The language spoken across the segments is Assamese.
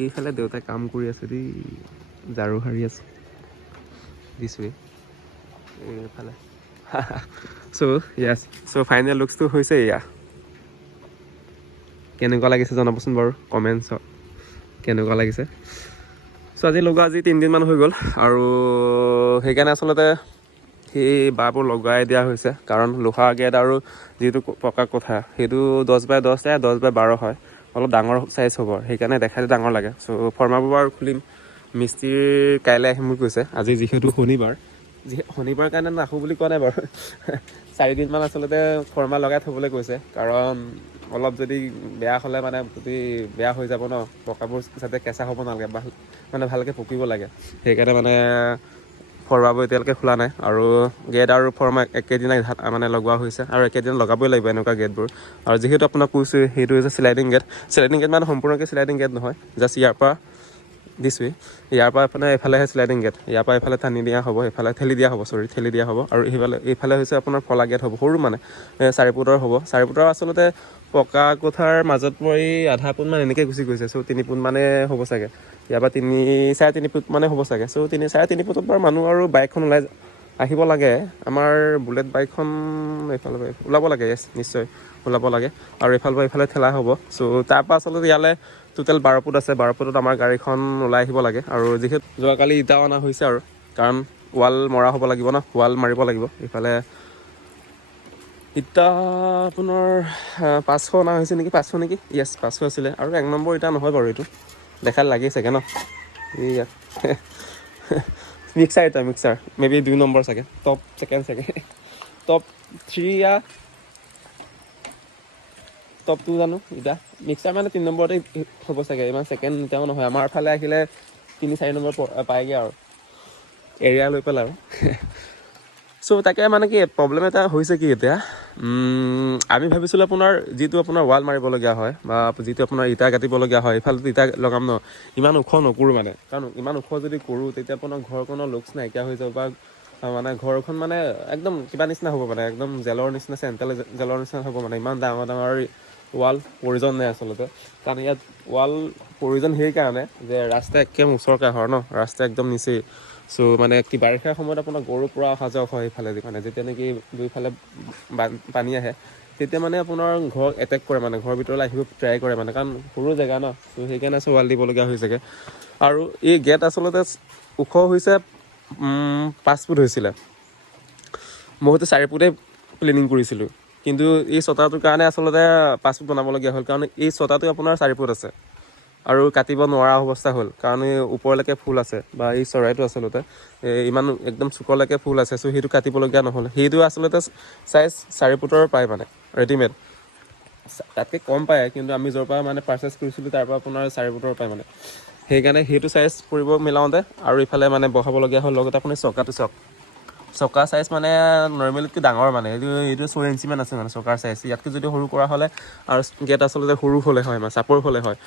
এইফালে দেউতাই কাম কৰি আছে দেই, ঝাৰু সাৰি আছে দিছোৱে এইফালে। চ' ফাইনেল লুকছটো হৈছে এয়া। কেনেকুৱা লাগিছে জনাবচোন বাৰু কমেণ্টছত কেনেকুৱা লাগিছে। চ' আজি লগোৱা 3দিনমান হৈ গ'ল আৰু সেইকাৰণে আচলতে সেই বাৰবোৰ লগাই দিয়া হৈছে, কাৰণ লোহাৰ গেট আৰু যিটো পকা কোঠা সেইটো 10x10 10x12 হয়, অলপ ডাঙৰ চাইজ হ'ব, সেইকাৰণে দেখাতে ডাঙৰ লাগে। চ' ফৰ্মাবোৰ বাৰু খুলিম, মিস্ত্ৰী কাইলৈ আহিম বুলি কৈছে। আজি যিহেতু শনিবাৰ কাৰণে নাহোঁ বুলি কোৱা নাই বাৰু 4দিনমান আচলতে ফৰ্মা লগাই থ'বলৈ কৈছে, কাৰণ অলপ যদি বেয়া হ'লে মানে যদি বেয়া হৈ যাব ন, পকাবোৰ যাতে কেঁচা হ'ব নালাগে বা মানে ভালকৈ পকিব লাগে, সেইকাৰণে মানে ফৰ্মাবোৰ এতিয়ালৈকে খোলা নাই। আৰু গেট আৰু ফৰ্মা একেদিনাই মানে লগোৱা হৈছে আৰু একেদিন লগাবই লাগিব এনেকুৱা গেটবোৰ। আৰু যিহেতু আপোনাক কৈছোঁ সেইটো হৈছে শ্লাইডিং গেট মানে সম্পূৰ্ণকৈ শ্লাইডিং গেট নহয়, জাষ্ট ইয়াৰ পৰা দিছোঁৱেই, ইয়াৰ পৰা আপোনাৰ এইফালেহে শ্লাইডিং গেট, ইয়াৰ পৰা এইফালে টানি দিয়া হ'ব, এইফালে ঠেলি দিয়া হ'ব। আৰু এইফালে হৈছে আপোনাৰ ফলা গেট হ'ব, সৰু মানে 4 ফুটৰ হ'ব। 4 ফুটৰ আচলতে পকা কোঠাৰ মাজত পৰি আধা ফুটমান এনেকৈ গুচি গৈছে। চ' 3 ফুট মানে হ'ব চাগে, ইয়াৰ পৰা 3.5 ফুট মানে হ'ব চাগে। চ' 3.5 ফুটত বাৰু মানুহ আৰু বাইকখন ওলাই আহিব লাগে। আমাৰ বুলেট বাইকখন এইফালে ওলাব লাগে, নিশ্চয় ওলাব লাগে। আৰু এইফালে ঠেলা হ'ব। চ' তাৰপৰা আচলতে ইয়ালৈ টোটেল 12 ফুট আছে, 12 ফুটত আমাৰ গাড়ীখন ওলাই আহিব লাগে। আৰু যিহেতু যোৱাকালি ইটাও অনা হৈছে, আৰু কাৰণ ৱাল মৰা হ'ব লাগিব ন, ৱাল মাৰিব লাগিব। এইফালে ইটা আপোনাৰ 500 অনা হৈছে নেকি, 500 নেকি, 500 আছিলে। আৰু 1 নম্বৰ ইটা নহয় বাৰু, এইটো দেখাত লাগি চাগে ন, ইয়াত মিক্সাৰ মেবি 2 নম্বৰ চাগে, টপ 2nd চাগে, টপ 3 या টপ 2 জানো। এতিয়া মিক্সাৰ মানে 3 নম্বৰতে হ'ব চাগে, ইমান 2nd এতিয়াও নহয়। আমাৰ ফালে আহিলে 3-4 নম্বৰ পায়গৈ আৰু এৰিয়া লৈ পেলাই আৰু চ' তাকে মানে কি প্ৰব্লেম এটা হৈছে কি এতিয়া, আমি ভাবিছিলোঁ আপোনাৰ যিটো আপোনাৰ ৱাল মাৰিবলগীয়া হয় বা যিটো আপোনাৰ ইটা কাটিবলগীয়া হয়, এইফালেতো ইটা লগাম ন, ইমান ওখ নকৰোঁ মানে, কাৰণ ইমান ওখ যদি কৰোঁ তেতিয়া আপোনাৰ ঘৰখনৰ লুকছ নাইকিয়া হৈ যাব, বা মানে ঘৰখন মানে একদম কিবা নিচিনা হ'ব, মানে একদম জেলৰ নিচিনা, চেণ্ট্ৰেল জেলৰ নিচিনা হ'ব। মানে ইমান ডাঙৰ ৱাল প্ৰয়োজন নাই আচলতে, কাৰণ ইয়াত ৱাল প্ৰয়োজন সেইকাৰণে যে ৰাস্তা একেম ওচৰ কাষৰ ন, ৰাস্তা একদম নিচেই। চ' মানে কি বাৰিষাৰ সময়ত আপোনাৰ গৰুৰ পৰা অহা যোৱা হয় সেইফালেদি, মানে যেতিয়া নেকি দুইফালে পানী আহে, তেতিয়া মানে আপোনাৰ ঘৰ এটেক কৰে, মানে ঘৰৰ ভিতৰলৈ আহিব ট্ৰাই কৰে, মানে কাৰণ সৰু জেগা ন। চ' সেইকাৰণে ৱাল দিবলগীয়া হৈছেগৈ। আৰু এই গেট আচলতে ওখ হৈছে 5 ফুট হৈছিলে, মইতো 4 ফুটেই প্লেনিং কৰিছিলোঁ, কিন্তু এই ছটাটোৰ কাৰণে আচলতে 5 ফুট বনাবলগীয়া হ'ল, কাৰণ এই ছটাটো আপোনাৰ 4 ফুট আছে আৰু কাটিব নোৱাৰা অৱস্থা হ'ল, কাৰণ এই ওপৰলৈকে ফুল আছে, বা এই চৰাইটো আচলতে ইমান একদম চুকলৈকে ফুল আছে। চ' সেইটো কাটিবলগীয়া নহ'ল। সেইটো আচলতে চাইজ 4 ফুটৰ পায়, মানে ৰেডিমেড তাতকৈ কম পায়, কিন্তু আমি য'ৰ পৰা মানে পাৰ্চেছ কৰিছিলোঁ তাৰ পৰা আপোনাৰ 4 ফুটৰ পায় মানে, সেইকাৰণে সেইটো চাইজ কৰিব মিলাওঁতে আৰু ইফালে মানে বঢ়াবলগীয়া হ'ল। লগতে আপুনি চকা চাইজ মানে নৰ্মেলতকৈ ডাঙৰ, মানে এইটো 6 ইঞ্চিমান আছে মানে চকাৰ চাইজ। ইয়াতকৈ যদি সৰু কৰা হ'লে আৰু গেট আচলতে সৰু হ'লে হয়, মানে চাপৰ হ'লে হয়।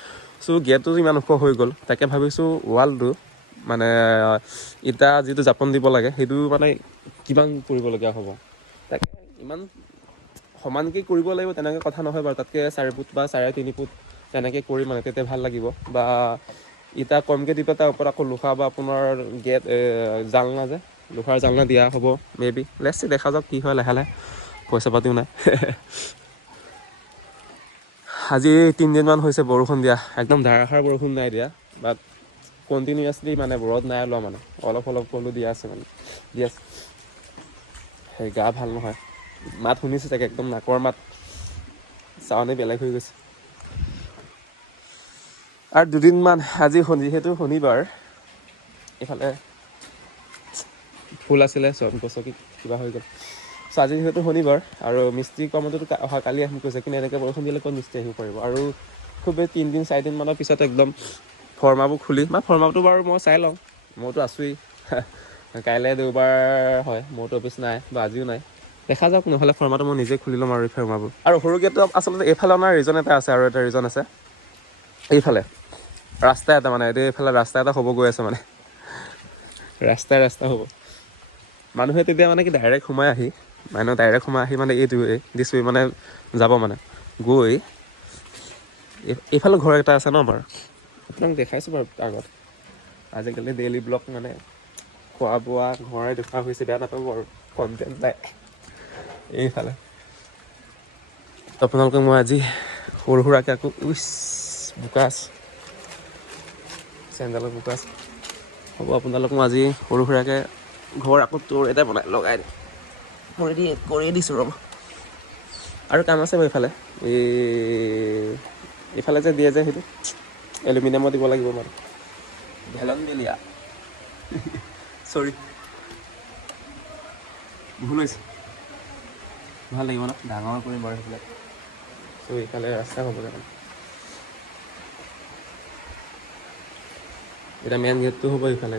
চ' গেটটো ইমান ওখ হৈ গ'ল, তাকে ভাবিছোঁ ৱালটো মানে ইটা যিটো জাপন দিব লাগে সেইটো মানে কিমান কৰিবলগীয়া হ'ব, তাকে ইমান সমানকৈ কৰিব লাগিব তেনেকৈ কথা নহয় বাৰু, তাতকৈ 4 ফুট বা 3.5 ফুট তেনেকৈ কৰি মানে তেতিয়া ভাল লাগিব। বা ইটা কমকৈ দি পেলাই তাৰ ওপৰত আকৌ লোহা বা আপোনাৰ গেট জালনা যে লোহাৰ জালনা দিয়া হ'ব মেবি, লেটছ চি, দেখা যাওক কি হয় লাহে লাহে, পইচা পাতিও নাই আজি 3 দিনমান হৈছে বৰষুণ দিয়া, একদম ধাৰাসাৰ বৰষুণ নাই দিয়া, বাট কণ্টিনিউৱাছলি মানে ৰ'দ নাই ওলোৱা, মানে অলপ হ'লেও দিয়া আছে, মানে দি আছে। সেই গা ভাল নহয়, মাত শুনিছে চাগে, একদম নাকৰ মাত চাউনে বেলেগ হৈ গৈছে। আৰু 2 দিনমান, আজি যিহেতু শনিবাৰ, এইফালে ফুল আছিলে গছকি কিবা হৈ গ'ল। চ' আজি যিহেতু শনিবাৰ আৰু মিস্ত্ৰী কৰ্মটোতো অহা কালি আহিম কৈছে, কিন্তু এনেকৈ বৰষুণ দিলে ক'ত মিস্ত্ৰী আহিব পাৰিব। আৰু খুব বেছি 3-4 দিনমানৰ পিছত একদম ফৰ্মাবোৰ খুলি, বা ফৰ্মাটো বাৰু মই চাই লওঁ, মইতো আছোঁৱেই কাইলৈ দেওবাৰ হয়, মোৰতো অফিচ নাই বা আজিও নাই, দেখা যাওক, নহ'লে ফৰ্মাটো মই নিজে খুলি ল'ম আৰু এই ফৰ্মাবোৰ। আৰু সৰু গেটটো আচলতে এইফালে আমাৰ ৰিজন এটা আছে, আৰু এটা ৰিজন আছে এইফালে ৰাস্তা এটা, মানে এইফালে ৰাস্তা এটা হ'ব গৈ আছে, মানে ৰাস্তা হ'ব। মানুহে তেতিয়া মানে কি ডাইৰেক্ট সোমাই আহি মানে দিছোঁ মানে যাব, মানে গৈ এইফালে ঘৰ এটা আছে ন আমাৰ, আপোনাক দেখাইছোঁ বাৰু আগত। আজিকালি ডেইলি ব্লগ মানে খোৱা বোৱা ঘৰে দেখুওৱা হৈছে, বেয়া নাপাব আৰু কণ্টেণ্ট নাই এইফালে। আপোনালোকক মই আজি সৰু সুৰাকৈ আকৌ বোকা চেণ্ডেলৰ বোকা হ'ব, আপোনালোক মই আজি সৰু সুৰাকৈ ঘৰ আকৌ তোৰ এটা লগাই কৰি দিছোঁ ৰ'ব। আৰু কাম আছে বাৰু এইফালে যে দিয়ে যে সেইটো এলুমিনিয়ামত দিব লাগিব মানে ভেলন মেলিয়া চৰি ভুল হৈছে। ভাল লাগিব ন, ডাঙৰ কৰিম বাৰু সেইবিলাক। চ' এইফালে ৰাস্তা হ'বগৈ মানে এতিয়া মেইন গেটটো হ'ব এইফালে।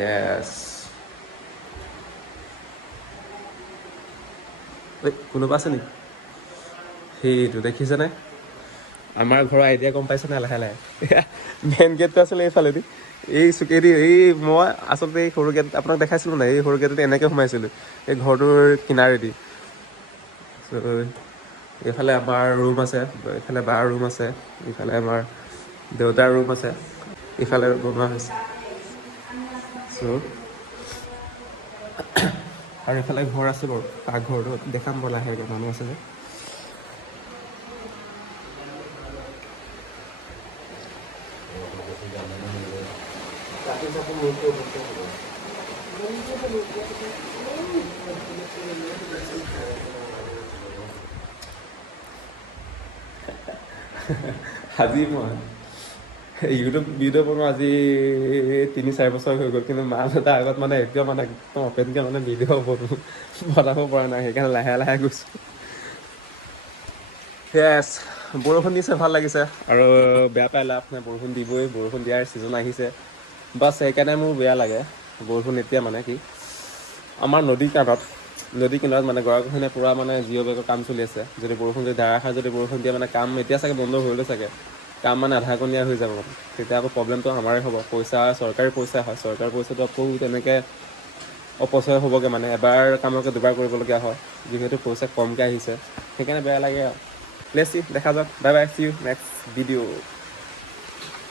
য়েছ, কোনোবা আছে নেকি? সেইটো দেখিছেনে? আমাৰ ঘৰৰ আইডিয়া গম পাইছে নাই? লাহে লাহে মেইন গেটটো আছিলে এইফালেদি, এই চুকেদি। মই আচলতে এই সৰু গেট আপোনাক দেখাইছিলোঁ নাই? এই সৰু গেটত এনেকৈ সোমাইছিলোঁ এই ঘৰটোৰ কিনাৰেদি। চ' এইফালে আমাৰ ৰুম আছে, এইফালে বাৰ ৰুম আছে, ইফালে আমাৰ দেউতাৰ ৰুম আছে, ইফালে বনোৱা হৈছে। চ' আৰু এইফালে ঘৰ আছে বাৰু, পাকঘৰটো দেখাম বাৰু লাহেকৈ, মানুহ আছে যে। আজি মই ইউটিউব ভিডিঅ' বনোৱা আজি 3-4 বছৰ হৈ গ'ল, কিন্তু মা দেউতাৰ আগত মানে একদম অপেনকৈ মানে ভিডিঅ' বনাব পৰা নাই, সেইকাৰণে লাহে লাহে গৈছোঁ। য়েছ, বৰষুণ দিছে, ভাল লাগিছে। আৰু বেয়া পাই লাভ নাই, বৰষুণ দিবই, বৰষুণ দিয়াৰ ছিজন আহিছে। বাছ সেইকাৰণে মোৰ বেয়া লাগে বৰষুণ এতিয়া মানে কি আমাৰ নদী কিনাৰত মানে গৰাখহনীয়া পূৰা মানে জিঅ' বেগৰ কাম চলি আছে। যদি বৰষুণ যদি ধাৰাসাৰ যদি বৰষুণ দিয়ে মানে কাম এতিয়া চাগে বন্ধ কৰিলে চাগে, কাম মানে আধাকণীয়া হৈ যাব মানে। তেতিয়া আকৌ প্ৰব্লেমটো আমাৰে হ'ব। চৰকাৰী পইচা হয়, চৰকাৰী পইচাটো আকৌ তেনেকৈ অপচয় হ'বগৈ মানে, এবাৰ কামকে দুবাৰ কৰিবলগীয়া হয়, যিহেতু পইচা কমকৈ আহিছে, সেইকাৰণে বেয়া লাগে আৰু। লেটছ চি, দেখা যাওক। Bye bye, see you next video'.